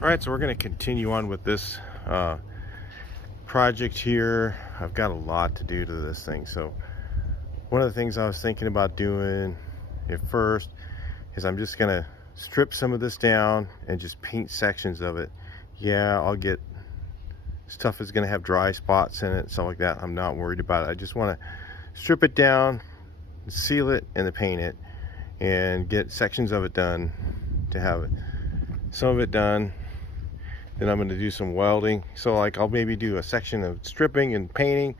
All right, so we're going to continue on with this project here. I've got a lot to do to this thing. So one of the things I was thinking about doing at first is I'm just going to strip some of this down and just paint sections of it. Yeah, I'll get stuff that's going to have dry spots in it, stuff like that. I'm not worried about it. I just want to strip it down, seal it, and then paint it, and get sections of it done to have it. Some of it done. Then I'm going to do some welding. So like I'll maybe do a section of stripping and painting.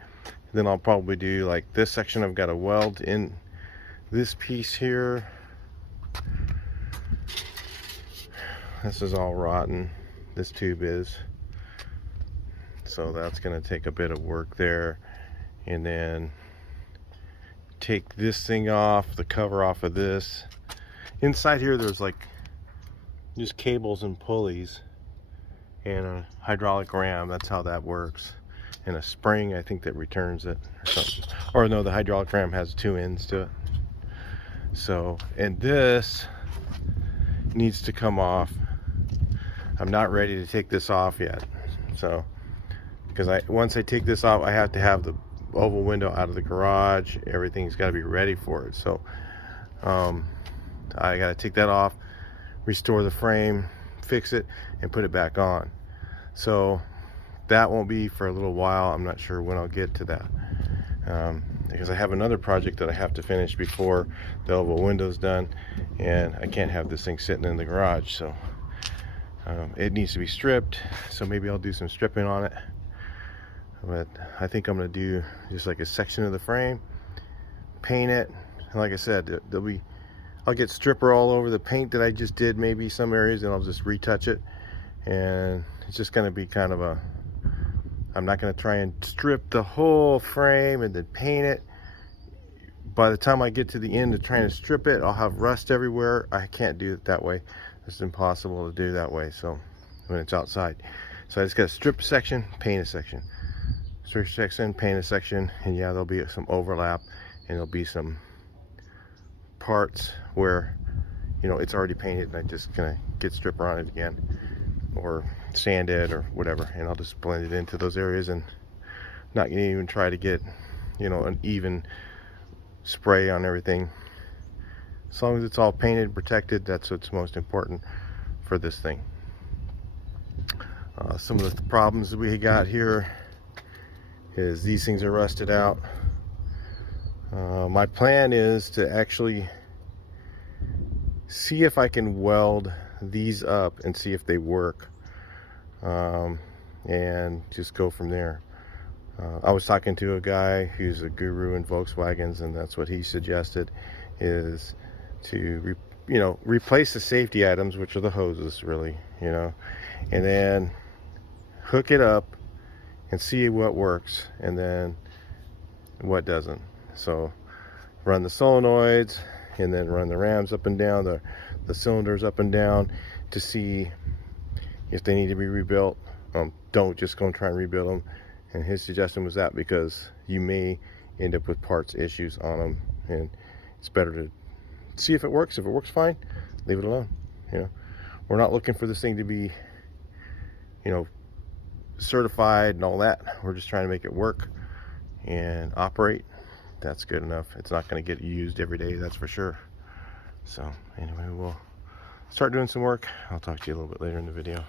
Then I'll probably do like this section. I've got to weld in this piece here. This is all rotten. This tube is. So that's going to take a bit of work there. And then take this thing off, the cover off of this. Inside here there's like just cables and pulleys and a hydraulic ram. That's how that works, and a spring I think that returns it or something. Or no, the hydraulic ram has 2 ends to it. So, and this needs to come off. I'm not ready to take this off yet, so because once I take this off I have to have the oval window out of the garage. Everything's got to be ready for it. So I got to take that off, restore the frame, fix it, and put it back on. So that won't be for a little while. I'm not sure when I'll get to that, because I have another project that I have to finish before the oval window's done, and I can't have this thing sitting in the garage. So it needs to be stripped, so maybe I'll do some stripping on it. But I think I'm going to do just like a section of the frame, paint it, and like I said, I'll get stripper all over the paint that I just did, maybe some areas, and I'll just retouch it. And it's just going to be kind of a, I'm not going to try and strip the whole frame and then paint it. By the time I get to the end of trying to strip it, I'll have rust everywhere. I can't do it that way. It's impossible to do that way, so when it's outside. So I just got to strip a section, paint a section. Strip a section, paint a section, and yeah, there'll be some overlap, and there'll be some parts where, you know, it's already painted and I'm just gonna get stripper on it again or sand it or whatever, and I'll just blend it into those areas and not gonna even try to get, you know, an even spray on everything. As long as it's all painted and protected, that's what's most important for this thing. Some of the problems that we got here is these things are rusted out. My plan is to actually see if I can weld these up and see if they work, and just go from there. I was talking to a guy who's a guru in Volkswagens, and that's what he suggested, is to replace the safety items, which are the hoses really, you know, and then hook it up and see what works and then what doesn't. So run the solenoids and then run the rams up and down, the cylinders up and down, to see if they need to be rebuilt. Don't just go and try and rebuild them. And his suggestion was that, because you may end up with parts issues on them, and it's better to see if it works. If it works fine, leave it alone. You know, we're not looking for this thing to be, you know, certified and all that. We're just trying to make it work and operate. That's good enough. It's not going to get used every day, that's for sure. So anyway, we'll start doing some work. I'll talk to you a little bit later in the video.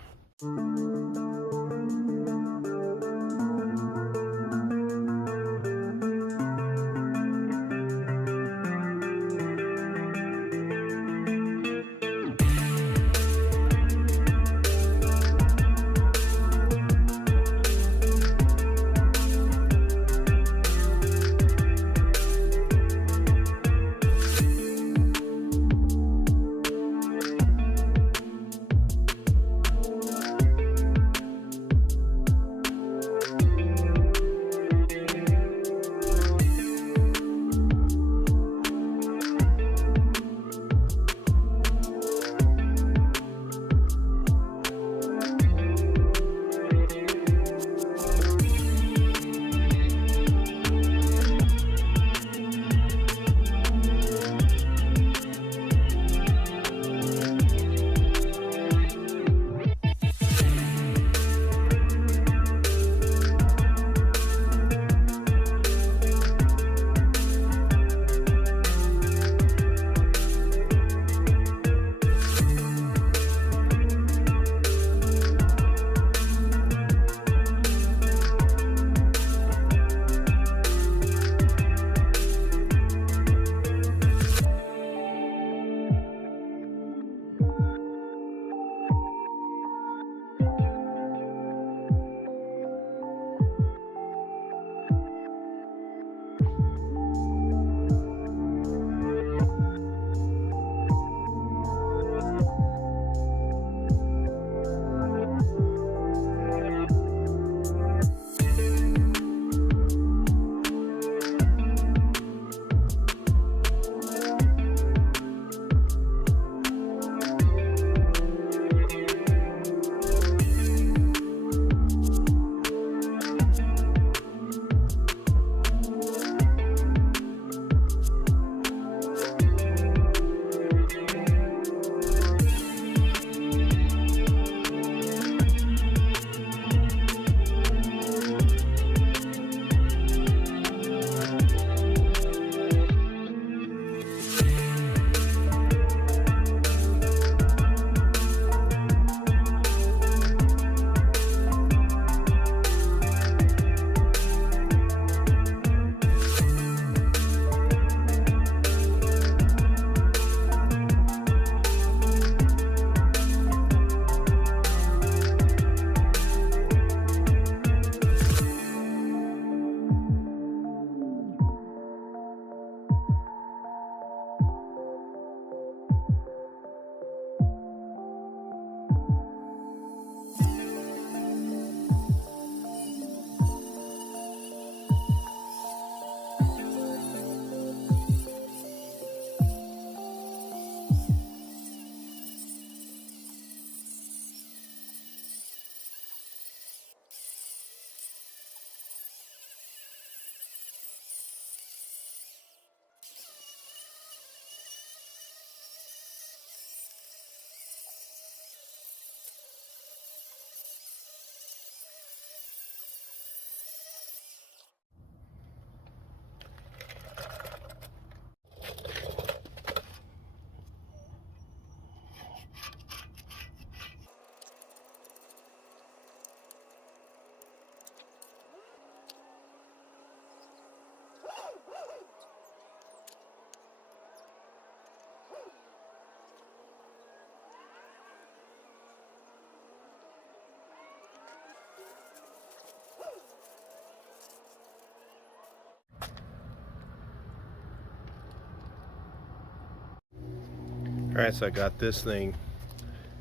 Alright, so I got this thing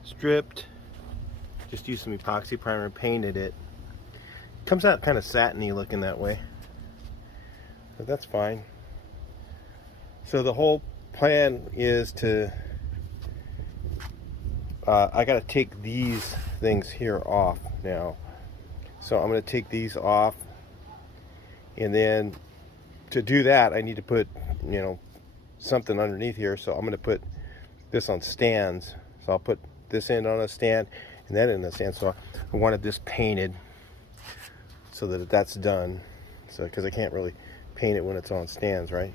stripped. Just used some epoxy primer, painted it. Comes out kind of satiny looking that way. But that's fine. So the whole plan is to I gotta take these things here off now. So I'm gonna take these off, and then to do that I need to put, you know, something underneath here. So I'm gonna put this on stands. So I'll put this end on a stand and that in a stand. So I wanted this painted so that that's done. So because I can't really paint it when it's on stands, right?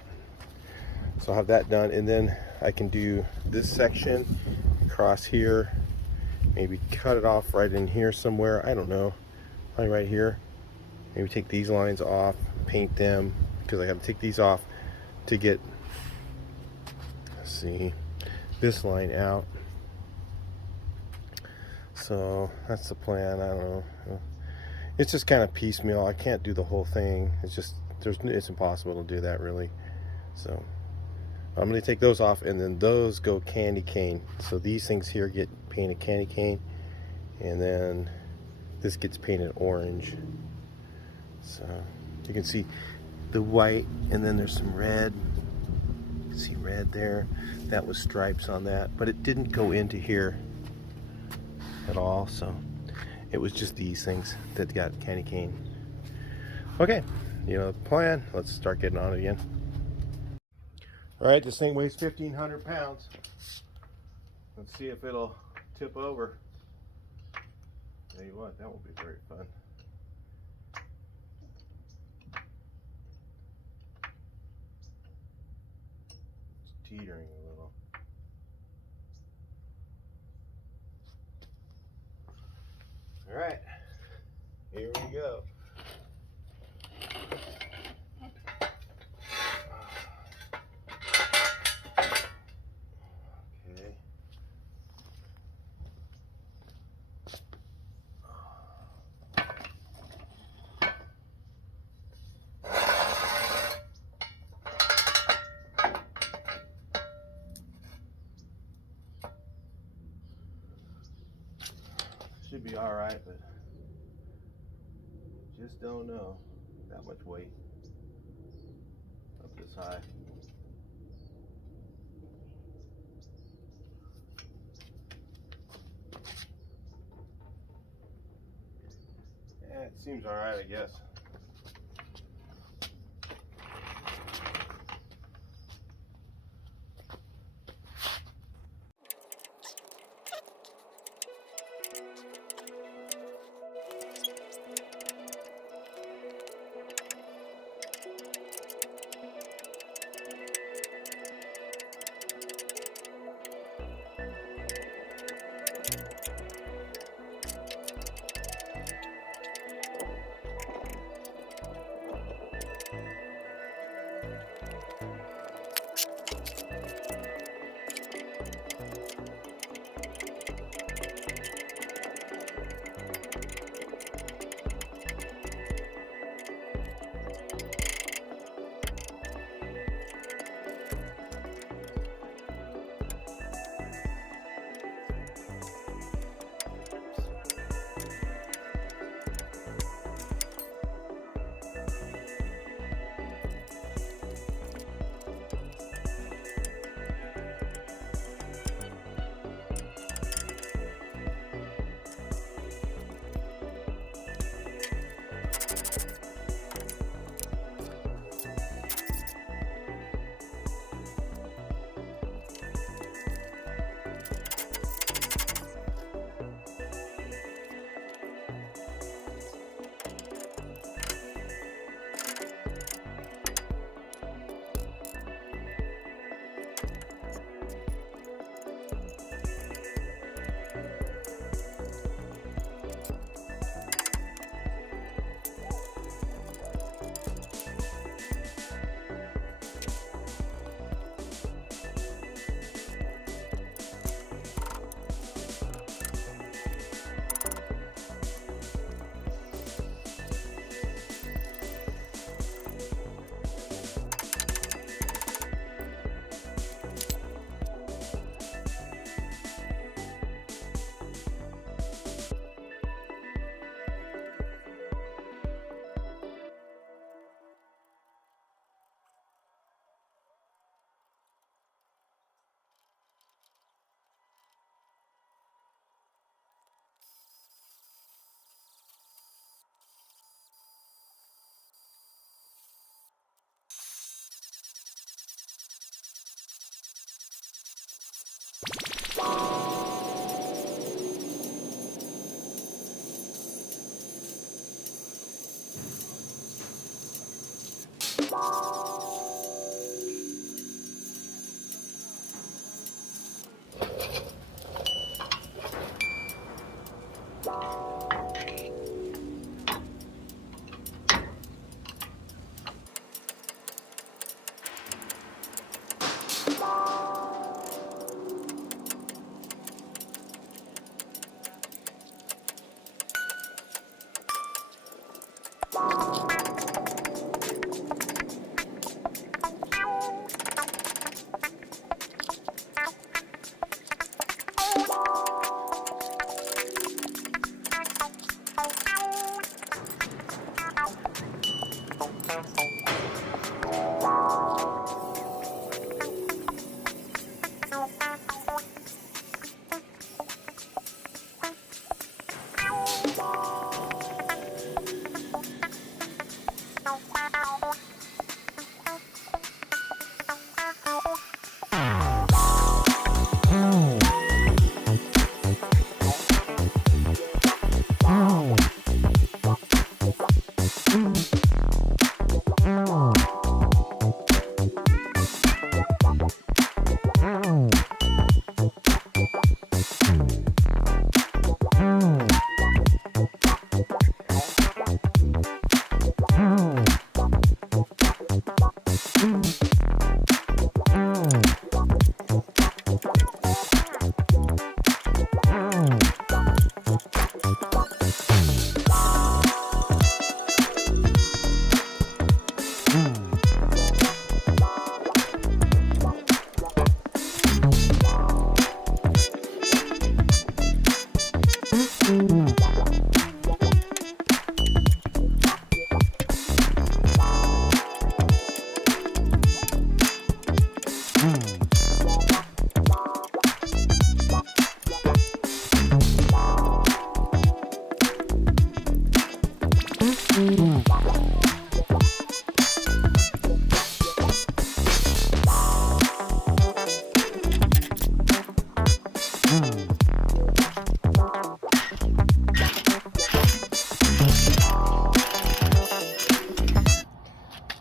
So I'll have that done, and then I can do this section across here, maybe cut it off right in here somewhere, I don't know, probably right here. Maybe take these lines off, paint them, because I have to take these off to get, let's see, this line out. So that's the plan. I don't know, it's just kind of piecemeal. I can't do the whole thing. It's just, it's impossible to do that really. So I'm going to take those off, and then those go candy cane. So these things here get painted candy cane, and then this gets painted orange. So you can see the white, and then there's some red. You can see red there. That was stripes on that, but it didn't go into here at all. So it was just these things that got candy cane. Okay, you know the plan. Let's start getting on it again. Alright, this thing weighs 1,500 pounds. Let's see if it'll tip over. Tell you what, that won't be very fun. It's teetering a little. Alright, here we go. Should be all right, but just don't know. That much weight up this high. Yeah, it seems all right, I guess.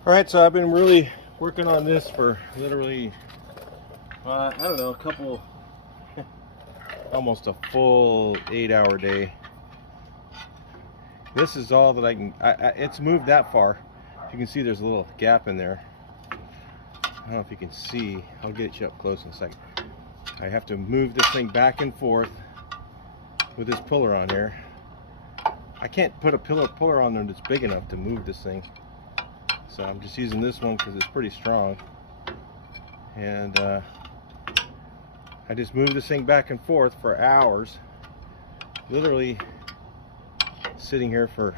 Alright, so I've been really working on this for literally, I don't know, a couple, almost a full 8-hour day. This is all that I can, it's moved that far. You can see there's a little gap in there. I don't know if you can see, I'll get you up close in a second. I have to move this thing back and forth with this puller on here. I can't put a puller on there that's big enough to move this thing. So I'm just using this one because it's pretty strong. And I just move this thing back and forth for hours. Literally sitting here for,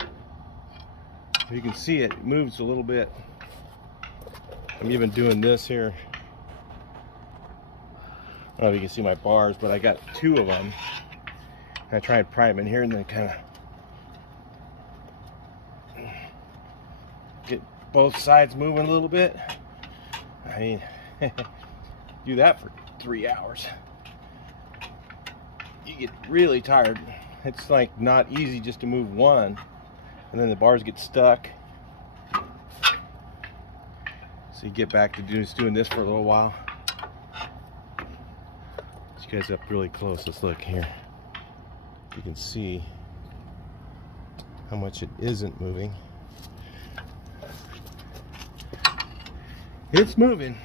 you can see it moves a little bit. I'm even doing this here. I don't know if you can see my bars, but I got 2 of them. I try and pry them in here and then kind of get both sides moving a little bit. I mean, do that for 3 hours. You get really tired. It's like not easy just to move one, and then the bars get stuck. So you get back to just doing this for a little while. Get you guys up really close. Let's look here. You can see how much it isn't moving. It's moving,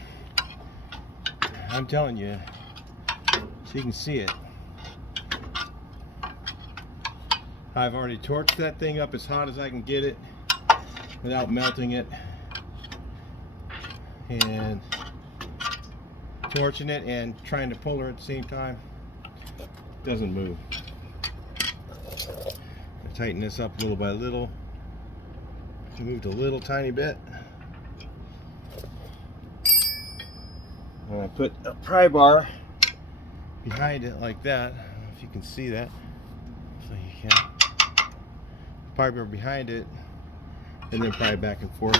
I'm telling you, so you can see it. I've already torched that thing up as hot as I can get it without melting it, and torching it and trying to pull her at the same time. Doesn't move. I tighten this up little by little. Moved a little tiny bit. And I put a pry bar behind it like that. I don't know if you can see that. So you can. Pry bar behind it, and then pry back and forth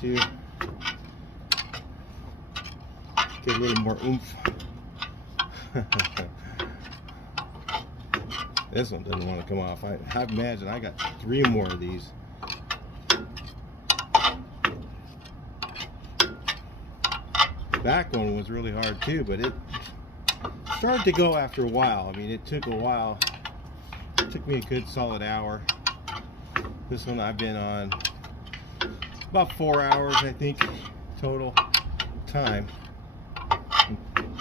to get a little more oomph. This one doesn't want to come off. I imagine I got 3 more of these. The back one was really hard too, but it started to go after a while. I mean, it took a while. It Took me a good solid hour. This one I've been on about 4 hours, I think, total time.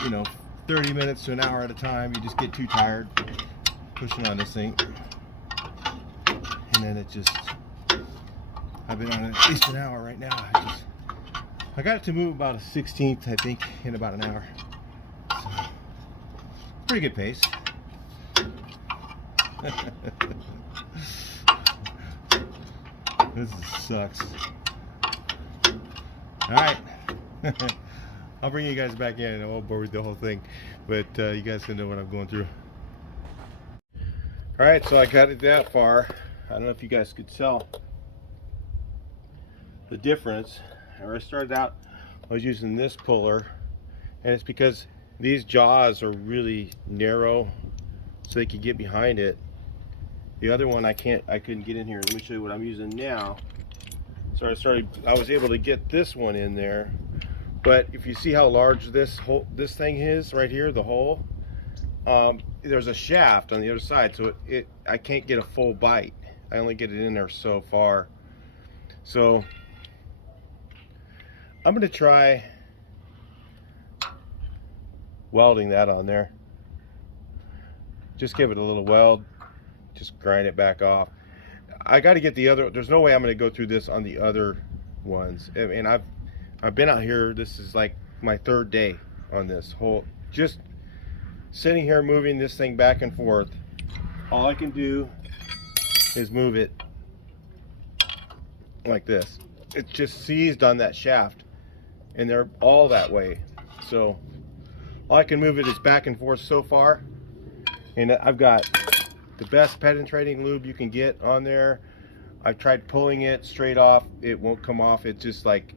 You know, 30 minutes to an hour at a time. You just get too tired pushing on this thing, and then it just, I've been on it at least an hour right now. I got it to move about a 16th, I think, in about an hour. So, pretty good pace. This sucks. Alright. I'll bring you guys back in. I won't bore with the whole thing, but you guys can know what I'm going through. Alright, so I got it that far. I don't know if you guys could tell the difference. Where I started out, I was using this puller, and it's because these jaws are really narrow, so they could get behind it. The other one I couldn't get in here. Let me show you what I'm using now. So I was able to get this one in there, but if you see how large this thing is right here, the hole, there's a shaft on the other side, so I can't get a full bite. I only get it in there so far. So I'm going to try welding that on there. Just give it a little weld, just grind it back off. I got to get the other, there's no way I'm going to go through this on the other ones. And I've been out here, this is like my 3rd day on this whole, just sitting here moving this thing back and forth. All I can do is move it like this. It's just seized on that shaft, and they're all that way. So all I can move it is back and forth so far, and I've got the best penetrating lube you can get on there. I've tried pulling it straight off, it won't come off. It's just like,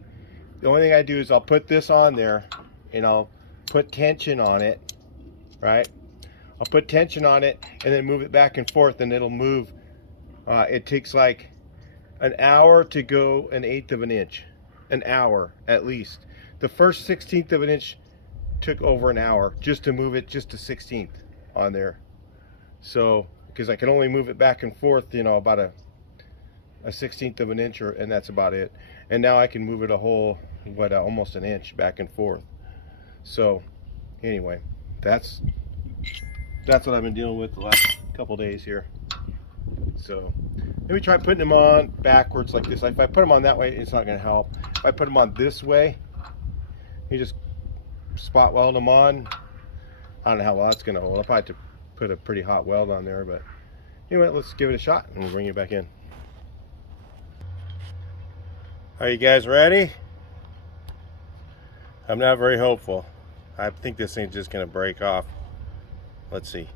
the only thing I do is I'll put this on there and I'll put tension on it, right? I'll put tension on it and then move it back and forth, and it'll move. It takes like an hour to go 1/8 of an inch. An hour at least. The first 16th of an inch took over an hour just to move it just to 16th on there. So, because I can only move it back and forth, you know, about a 16th of an inch, and that's about it. And now I can move it a whole, almost an inch back and forth. So anyway, that's what I've been dealing with the last couple days here. So let me try putting them on backwards like this. If I put them on that way, it's not going to help. If I put them on this way, you just spot weld them on. I don't know how well that's going to hold. I'll probably have to put a pretty hot weld on there, but anyway, let's give it a shot and we'll bring it back in. Are you guys ready? I'm not very hopeful. I think this thing's just going to break off. Let's see.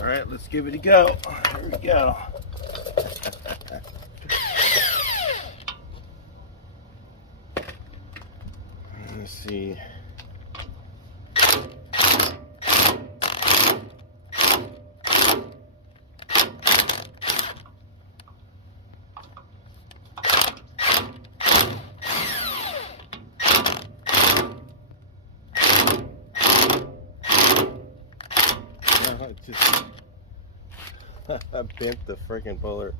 All right, let's give it a go. Here we go. Let's see. I bent the freaking puller.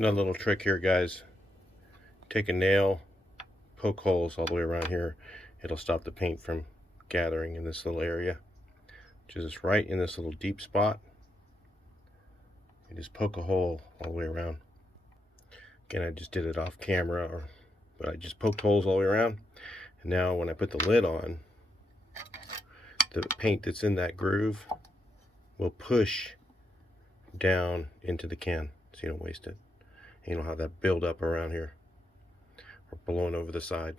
Another little trick here, guys. Take a nail, poke holes all the way around here. It'll stop the paint from gathering in this little area, which is right in this little deep spot. You just poke a hole all the way around. Again, I just did it off camera, but I just poked holes all the way around. And now when I put the lid on, the paint that's in that groove will push down into the can, so you don't waste it. And you don't have that build up around here or blowing over the side.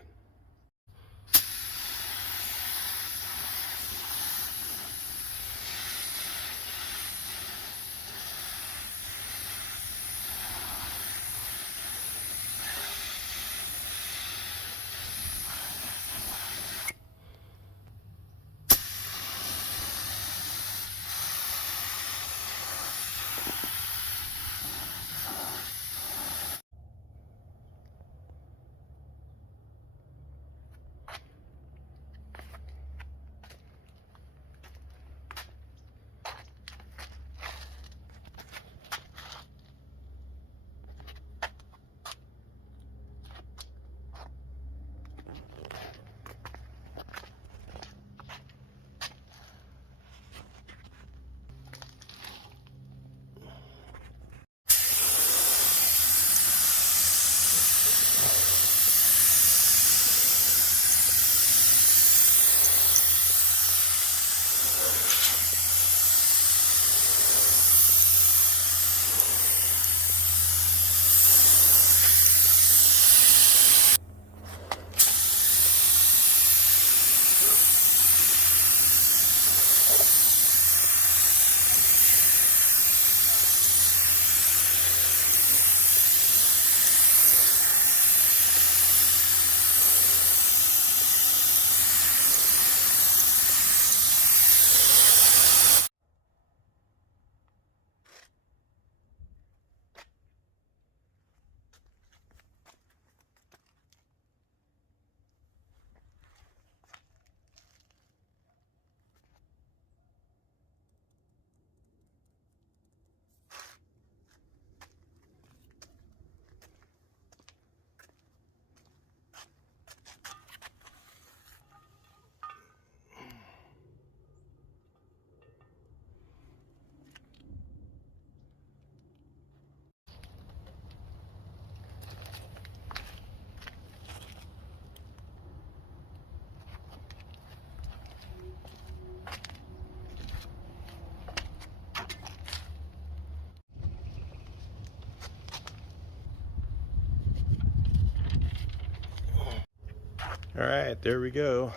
All right, there we go.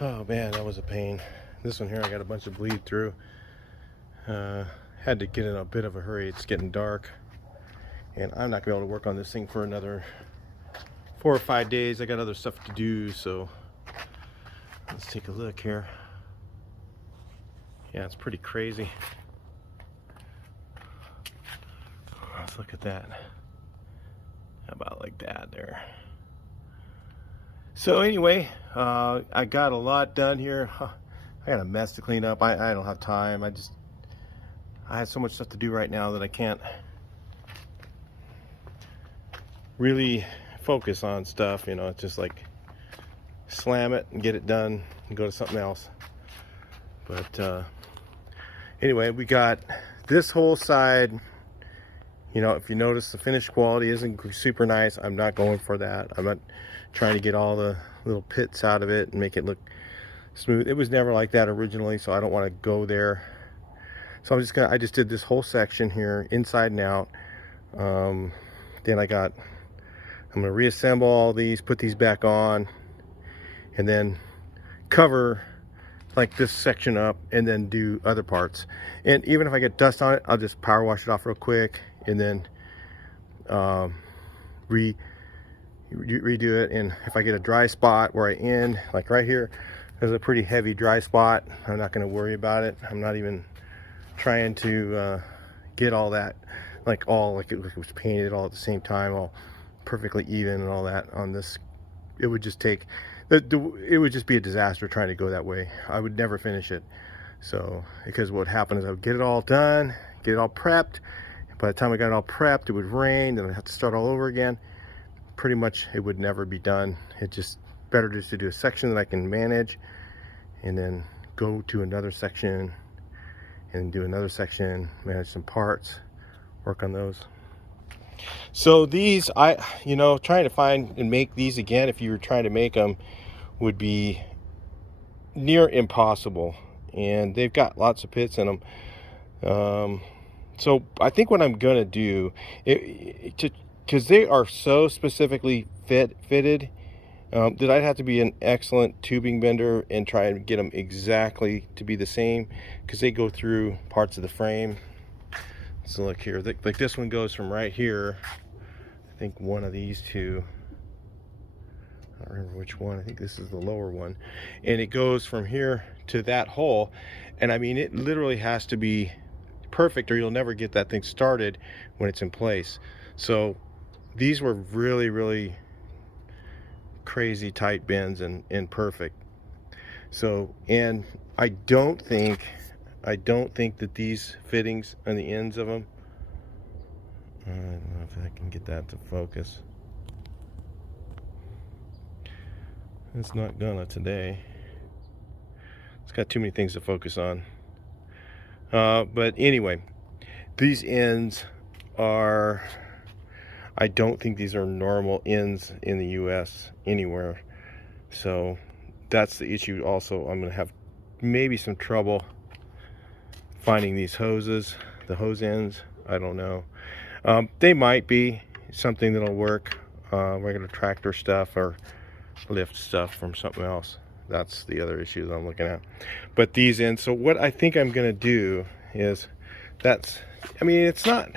Oh man, that was a pain. This one here, I got a bunch of bleed through. Had to get in a bit of a hurry. It's getting dark, and I'm not gonna be able to work on this thing for another 4 or 5 days. I got other stuff to do, so let's take a look here. Yeah, it's pretty crazy. Let's look at that. How about like that there? So anyway, I got a lot done here. I got a mess to clean up. I don't have time. I have so much stuff to do right now that I can't really focus on stuff. You know, it's just like slam it and get it done and go to something else. But anyway, we got this whole side. You know, if you notice, the finished quality isn't super nice. I'm not going for that. I'm not trying to get all the little pits out of it and make it look smooth. It was never like that originally, so I don't want to go there. So I just did this whole section here, inside and out. Then I'm gonna reassemble all these, put these back on, and then cover like this section up, and then do other parts. And even if I get dust on it, I'll just power wash it off real quick, and then redo it. And if I get a dry spot where I end, like right here, there's a pretty heavy dry spot, I'm not going to worry about it. I'm not even trying to get all that like it was painted all at the same time, all perfectly even and all that on this. It would just take it would just be a disaster trying to go that way. I would never finish it. So because what would happen is I would get it all done, get it all prepped. By the time I got it all prepped, it would rain, then I'd have to start all over again. Pretty much it would never be done. It's just better just to do a section that I can manage, and then go to another section and do another section, manage some parts, work on those. So these, trying to find and make these again, if you were trying to make them, would be near impossible. And they've got lots of pits in them. So I think what I'm gonna do, because they are so specifically fitted, that I'd have to be an excellent tubing bender and try and get them exactly to be the same, because they go through parts of the frame. So look here, like this one goes from right here, I think one of these two, I don't remember which one, I think this is the lower one, and it goes from here to that hole. And I mean, it literally has to be perfect or you'll never get that thing started when it's in place. So these were really, really crazy tight bends and perfect. So, and I don't think that these fittings on the ends of them, I don't know if I can get that to focus. It's not gonna today. It's got too many things to focus on. But anyway, these ends are, I don't think these are normal ends in the US anywhere. So that's the issue also. I'm gonna have maybe some trouble finding these hoses, the hose ends. I don't know. They might be something that'll work, regular tractor stuff or lift stuff from something else. That's the other issue that I'm looking at. But these ends, so what I think I'm gonna do is, I mean, it's not,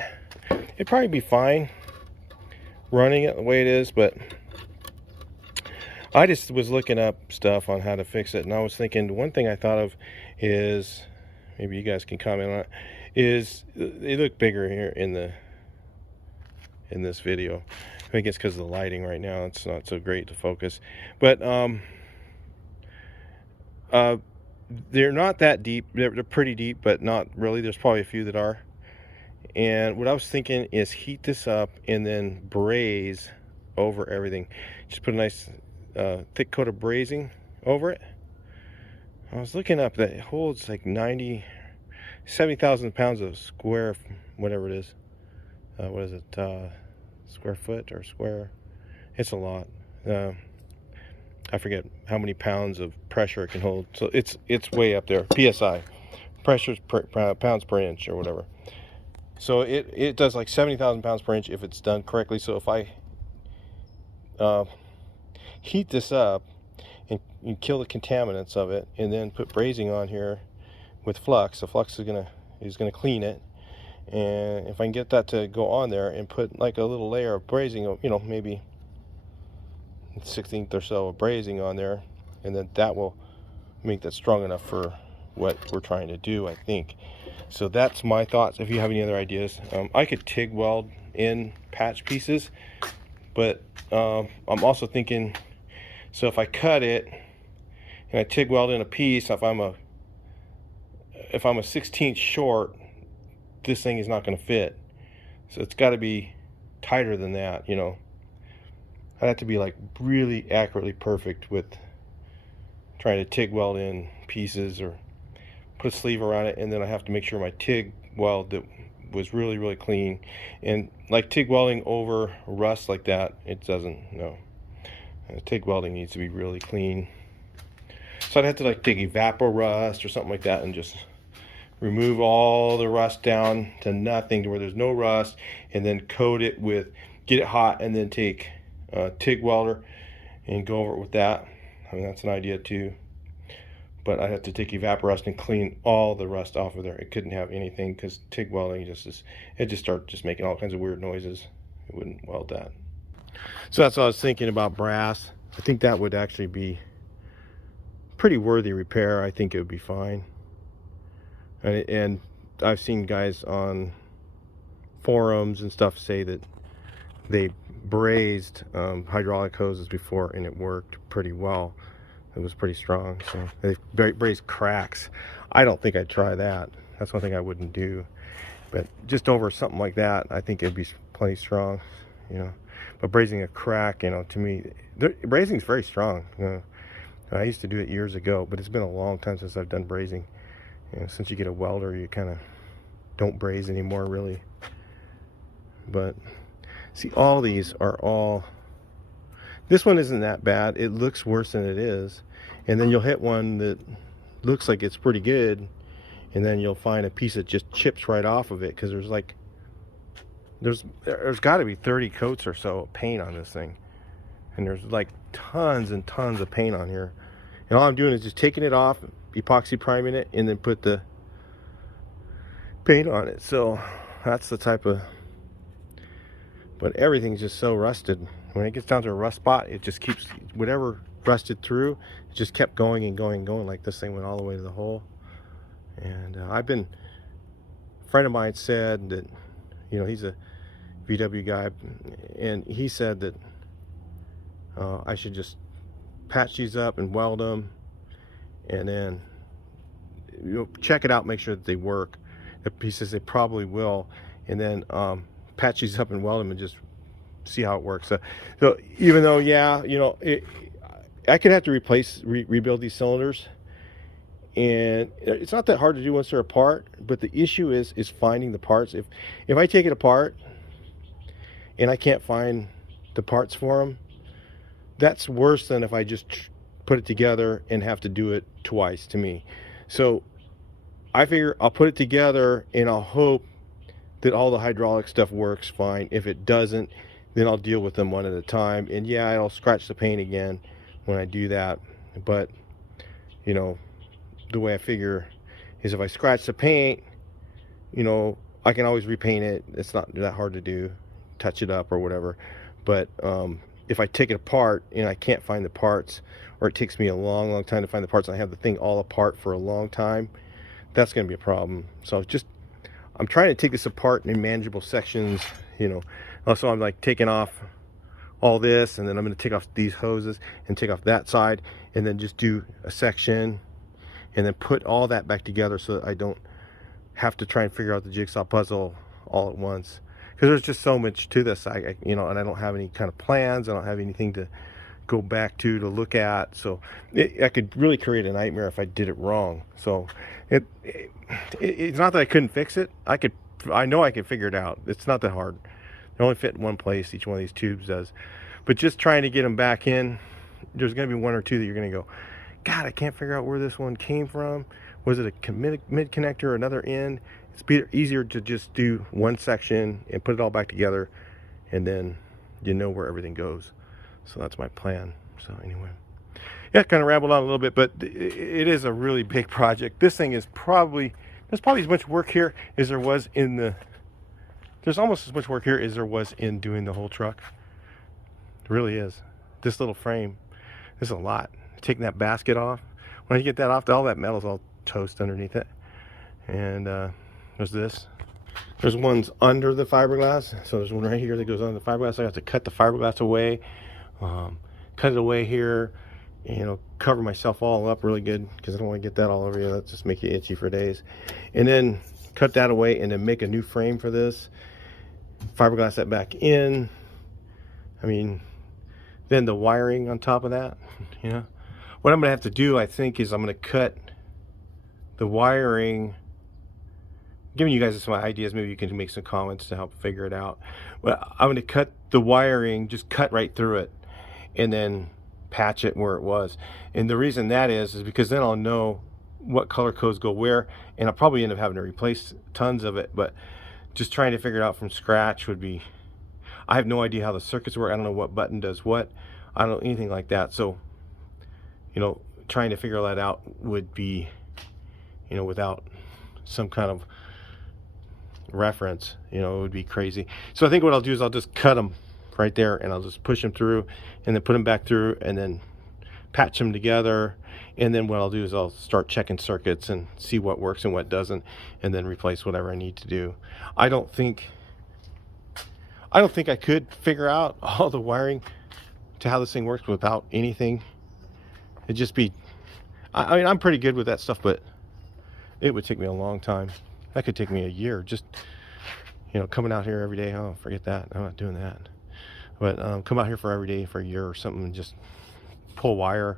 it'd probably be fine running it the way it is, but I just was looking up stuff on how to fix it, and I was thinking one thing I thought of is, maybe you guys can comment on it, is they look bigger here in this video. I think it's because of the lighting right now. It's not so great to focus, but they're not that deep. They're pretty deep, but not really. There's probably a few that are. And what I was thinking is heat this up and then braise over everything. Just put a nice thick coat of brazing over it. I was looking up that it holds like 70,000 pounds of square, whatever it is. What is it? Square foot or square? It's a lot. I forget how many pounds of pressure it can hold. So it's way up there. PSI, pressures per pounds per inch or whatever. So it does like 70,000 pounds per inch if it's done correctly. So if I heat this up and kill the contaminants of it, and then put brazing on here with flux, the flux is gonna clean it. And if I can get that to go on there and put like a little layer of brazing, maybe 1/16 or so of brazing on there, and then that will make that strong enough for what we're trying to do, I think. So that's my thoughts. If you have any other ideas, I could TIG weld in patch pieces, but I'm also thinking, so if I cut it and I TIG weld in a piece, if I'm a 1/16 short, this thing is not going to fit. So it's got to be tighter than that, I'd have to be like really accurately perfect with trying to TIG weld in pieces or put a sleeve around it, and then I have to make sure my TIG weld that was really, really clean. And like TIG welding over rust like that, it doesn't, no. TIG welding needs to be really clean. So I'd have to like take evapor rust or something like that and just remove all the rust down to nothing, to where there's no rust, and then coat it with, get it hot, and then take TIG welder and go over it with that. I mean, that's an idea too. But I have to take evapor rust and clean all the rust off of there. It couldn't have anything, because TIG welding it just started just making all kinds of weird noises. It wouldn't weld that. So that's what I was thinking about brass. I think that would actually be pretty worthy repair. I think it would be fine. And I've seen guys on forums and stuff say that they brazed hydraulic hoses before and it worked pretty well. it was pretty strong. So they brazed cracks. I don't think I'd try that. That's one thing I wouldn't do. But just over something like that, I think it'd be plenty strong, you know. But brazing a crack, you know, to me, brazing is very strong. You know, I used to do it years ago, but it's been a long time since I've done brazing. You know, since you get a welder, you kind of don't braze anymore, really. But see, all these are all. This one isn't that bad. It looks worse than it is, and then you'll hit one that looks like it's pretty good, and then you'll find a piece that just chips right off of it because there's got to be 30 coats or so of paint on this thing, and there's like tons and tons of paint on here, and all I'm doing is just taking it off, epoxy priming it, and then put the paint on it. So that's the type of, but everything's just so rusted. When it gets down to a rust spot, it just keeps, whatever rusted through, it just kept going and going and going. Like this thing went all the way to the hole. And a friend of mine said that, you know, he's a VW guy, and he said that I should just patch these up and weld them, and then, you know, check it out, make sure that they work. He says they probably will, and then patch these up and weld them and just see how it works. So even though, yeah, you know, I could have to rebuild these cylinders, and it's not that hard to do once they're apart, but the issue is finding the parts. If I take it apart and I can't find the parts for them, that's worse than if I just put it together and have to do it twice, to me. So I figure I'll put it together and I'll hope that all the hydraulic stuff works fine. If it doesn't, then I'll deal with them one at a time. And yeah, I'll scratch the paint again when I do that. But, you know, the way I figure is if I scratch the paint, you know, I can always repaint it. It's not that hard to do, touch it up or whatever. But if I take it apart and I can't find the parts, or it takes me a long, long time to find the parts, and I have the thing all apart for a long time, that's going to be a problem. So I'm trying to take this apart in manageable sections, you know. Also, I'm like taking off all this, and then I'm going to take off these hoses and take off that side, and then just do a section, and then put all that back together so that I don't have to try and figure out the jigsaw puzzle all at once. Because there's just so much to this, you know, and I don't have any kind of plans. I don't have anything to go back to look at. So I could really create a nightmare if I did it wrong. So it's not that I couldn't fix it. I know I can figure it out. It's not that hard. They only fit in one place, each one of these tubes does. But just trying to get them back in, there's going to be one or two that you're going to go, God, I can't figure out where this one came from. Was it a mid connector or another end? It's easier to just do one section and put it all back together, and then you know where everything goes. So that's my plan. So anyway, yeah, kind of rambled on a little bit, but it is a really big project. This thing is there's probably as much work here as there was there's almost as much work here as there was in doing the whole truck. It really is. This little frame, this is a lot. Taking that basket off, when you get that off, all that metal's all toast underneath it. And there's this. There's ones under the fiberglass. So there's one right here that goes under the fiberglass. I have to cut the fiberglass away, cut it away here, you know, cover myself all up really good because I don't want to get that all over you. That just make you itchy for days. And then cut that away and then make a new frame for this. Fiberglass that back in. I mean, then the wiring on top of that, you know. What I'm going to have to do, I think, is I'm going to cut the wiring. Giving you guys some ideas, maybe you can make some comments to help figure it out. But I'm going to cut the wiring, just cut right through it, and then patch it where it was. And the reason that is because then I'll know what color codes go where, and I'll probably end up having to replace tons of it. But just trying to figure it out from scratch would be, I have no idea how the circuits work. I don't know what button does what. I don't know anything like that. So, you know, trying to figure that out would be, you know, without some kind of reference, you know, it would be crazy. So I think what I'll do is I'll just cut them right there, and I'll just push them through and then put them back through and then patch them together. And then what I'll do is I'll start checking circuits and see what works and what doesn't, and then replace whatever I need to do. I don't think I could figure out all the wiring to how this thing works without anything It'd just be, I mean, I'm pretty good with that stuff, but it would take me a long time. That could take me a year. Just, you know, coming out here every day. Oh, forget that. I'm not doing that. But come out here for every day for a year or something and just pull wire.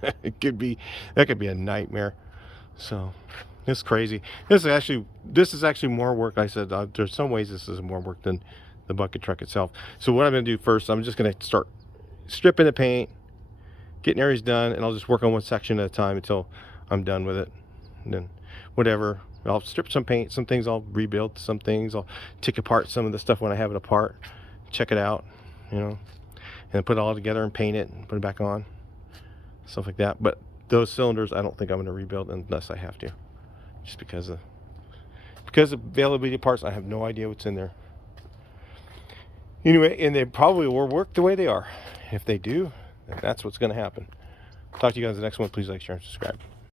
That could be a nightmare. So it's crazy. This is actually more work. I said there's some ways this is more work than the bucket truck itself. So what I'm going to do first, I'm just going to start stripping the paint, getting areas done, and I'll just work on one section at a time until I'm done with it. And then whatever, I'll strip some paint, some things I'll rebuild, some things I'll take apart some of the stuff when I have it apart, check it out, you know, and then put it all together and paint it and put it back on, stuff like that. But those cylinders I don't think I'm going to rebuild unless I have to, just because of availability of parts. I have no idea what's in there anyway, and they probably will work the way they are. If they do, then that's what's going to happen. Talk to you guys in the next one. Please like, share, and subscribe.